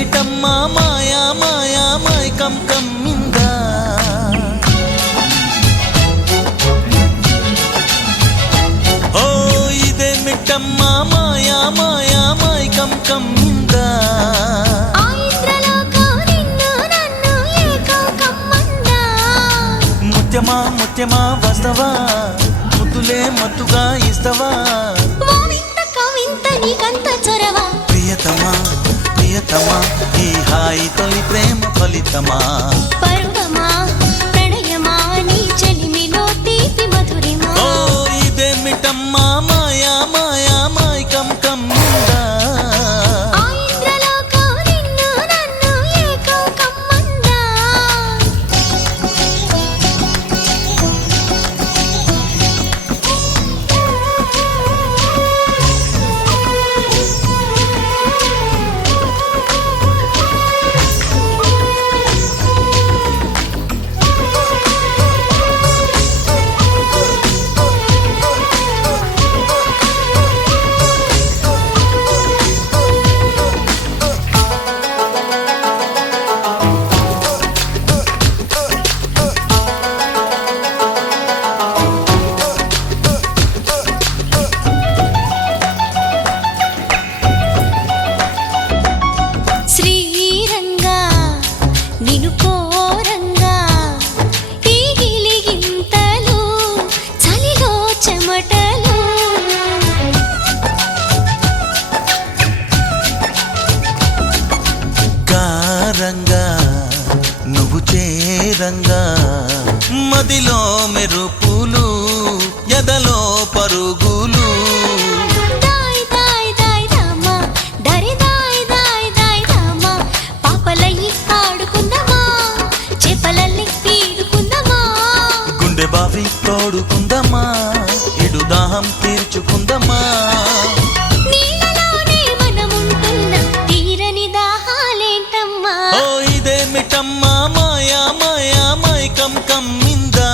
ఇదేమిటమ్మా మాయా మాయా మైకం కమ్మిందా ఓ ఇదేమిటమ్మా మాయా మాయా మైకం కమ్మిందా ముత్యమా ముత్యమా వస్తవా ముద్దులే మత్తుగా ఇస్తవా ప్రియతమా ప్రియతమా ఈ హాయి తొలి ప్రేమ ఫలితమా పరువమా ప్రణయమా నీ చెలిమిలో తీపి మధురిమా ఓ ఇదేమిటమ్మా మాయా మాయా మైకం కమ్మిందా నువ్వు చేరంగా మదిలో మెరుపులు ఎదలో పరుగులు గుండె బావి తోడుకుందమ్మా ఇడు దాహం తీర్చుకుందమ్మా ఇదేమిటమ్మా మాయా మాయా మైకం కమ్మిందా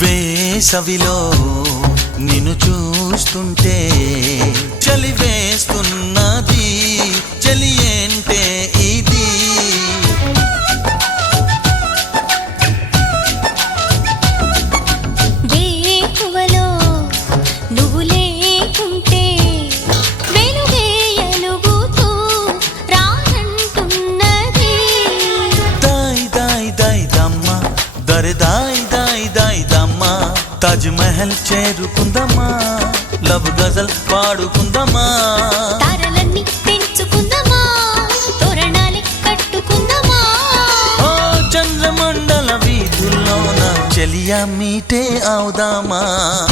వేసవిలో నిన్ను చూస్తుంటే చలి వేస్తున్నది చలి ఏంటే ఇది వేకువలో నువ్వు లేకుంటే వెలుగేయలుగుతూ రానంటున్నది దాయ్ దాయ్ దాయ్ దమ్మ దరి దాయ్ దాయ్ దాయ్ దమ్మ తాజ్ మహల్ చేరుకుందమ్మా లవ్ గజల్ పాడుకుందమ్మా తారలన్నీ పెంచుకుందమా తోరణాలే కట్టుకుందమా ఓ చంద్రమండల వీధుల్లోన చెలియా మీటే అవుదామా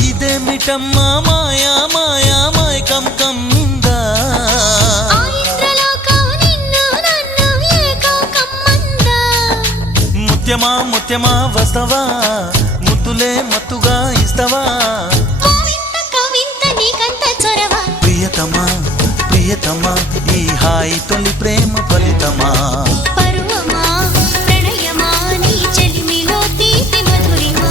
ఇదేమిటమ్మా మాయా మాయా మైకం కమ్మిందా ముత్యమా ముత్యమా వస్తవా ముద్దులే మత్తుగా ఇస్తవా ప్రియతమా ప్రియతమా ఈ హాయి తొలి ప్రేమ ఫలితమా పరువమా ప్రణయమా నీ చెలిమిలో తీపి మధురిమా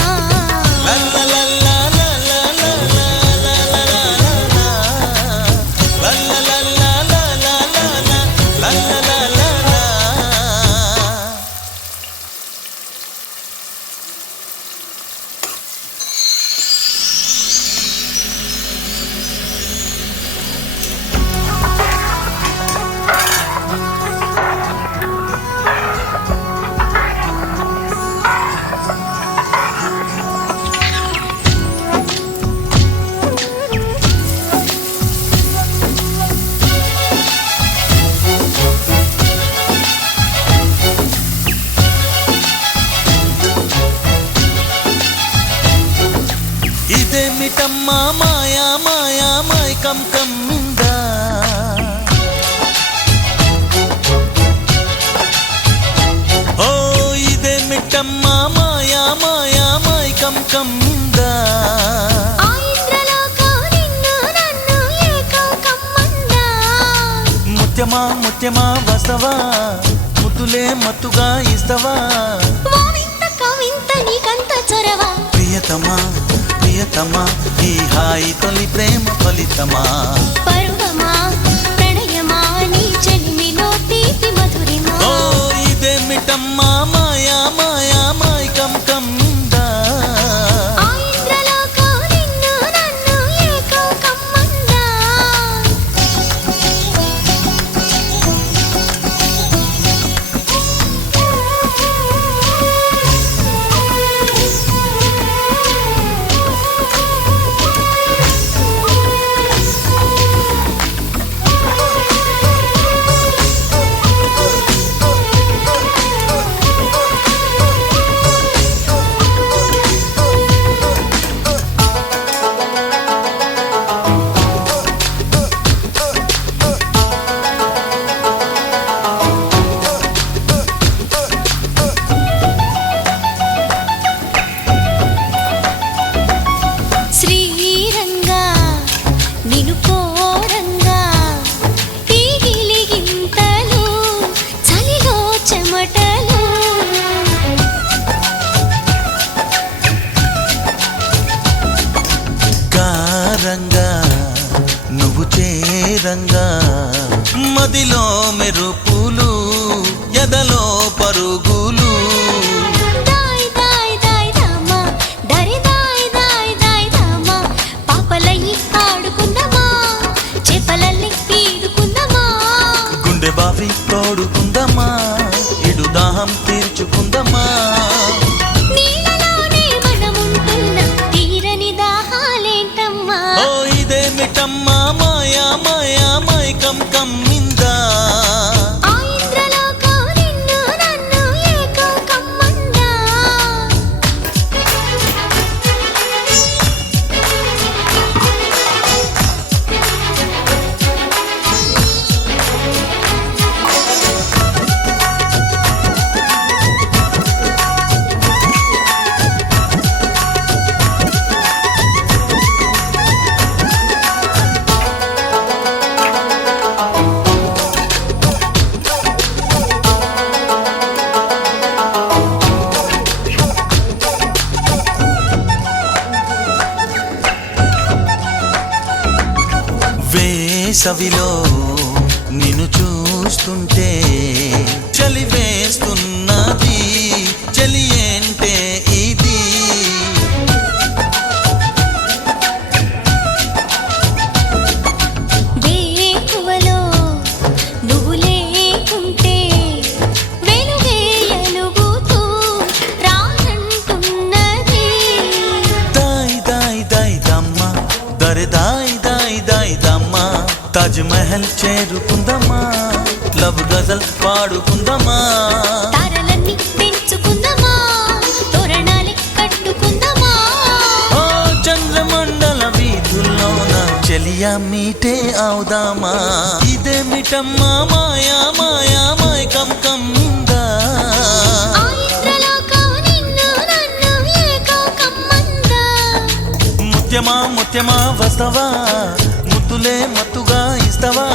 మిటమ్మా మాయా మాయా మైకం కమ్మిందా ఆ ఇంద్రలోకం నిన్ను నన్ను ఏకం కమ్మందా ముత్యమా ముత్యమా వస్తవా ముద్దులే మత్తుగా ఇస్తవా ఓ వింత కవింత నీకంత చొరవా ప్రియతమా ప్రియతమా ఈ హాయి తొలి ప్రేమ ఫలితమా పరువమా ప్రణయమా నీ చెలిమిలో తీపి మధురిమా ఓ ఇదే మిటమ్మా మాయా మాయా మైకం కమ్మిందా ఆ ఇంద్రలోకం నిన్ను నన్ను ఏకం కమ్మందా శ్రీరంగా నిను కోరంగా ఈ గిలిగింతలు చలిలో చెమటలు కారంగా నువ్వు చేరంగా మదిలో మెరుపులు ఎదలో పరుగులు దాయ్ దాయ్ దాయ్ రామా దరి దాయ్ దాయ్ దాయ్ రామా పాపలయ్యి ఆడుకుందామా చేపలల్లి ఈదుకుందామా గుండె బావి తోడుకుందమ్మా ఇడు దాహం తీర్చుకుందమ్మా నీళ్ళలోనే మనముంటున్న తీరని దాహాలేంటమ్మా ఓ ఇదే మిటమ్మా మాయా మాయా మైకం కమ్మిందా ఆ ఇంద్రలోకం నిన్ను నన్ను ఏకం కమ్మందా వేసవిలో నిన్ను చూస్తుంటే చలి వేస్తున్నది చలి ఏంటే ఇది వేకువలో నువ్వు లేకుంటే వెలుగే ఎలుగుతూ రానంటున్నది దాయ్ దాయ్ దాయ్ దమ్మ దరి దాయ్ దాయ్ దాయ్ దమ్మ తాజ్ మహల్ చేరుకుందమ్మా లవ్ గజల్ పాడుకుందమ్మా తారలన్నీ పెంచుకుందామా తోరణాలే కట్టుకుందామా ఓ చంద్రమండల వీధుల్లోన చెలియా మీటే అవుదామా ఇదే మిటమ్మా మాయా మాయా మైకం కమ్మిందా ఆ ఇంద్రలోకం నిన్ను నన్ను ఏకం కమ్మందా ముత్యమా ముత్యమా వస్తవా ముద్దులే మత్తుగా ఇస్తవా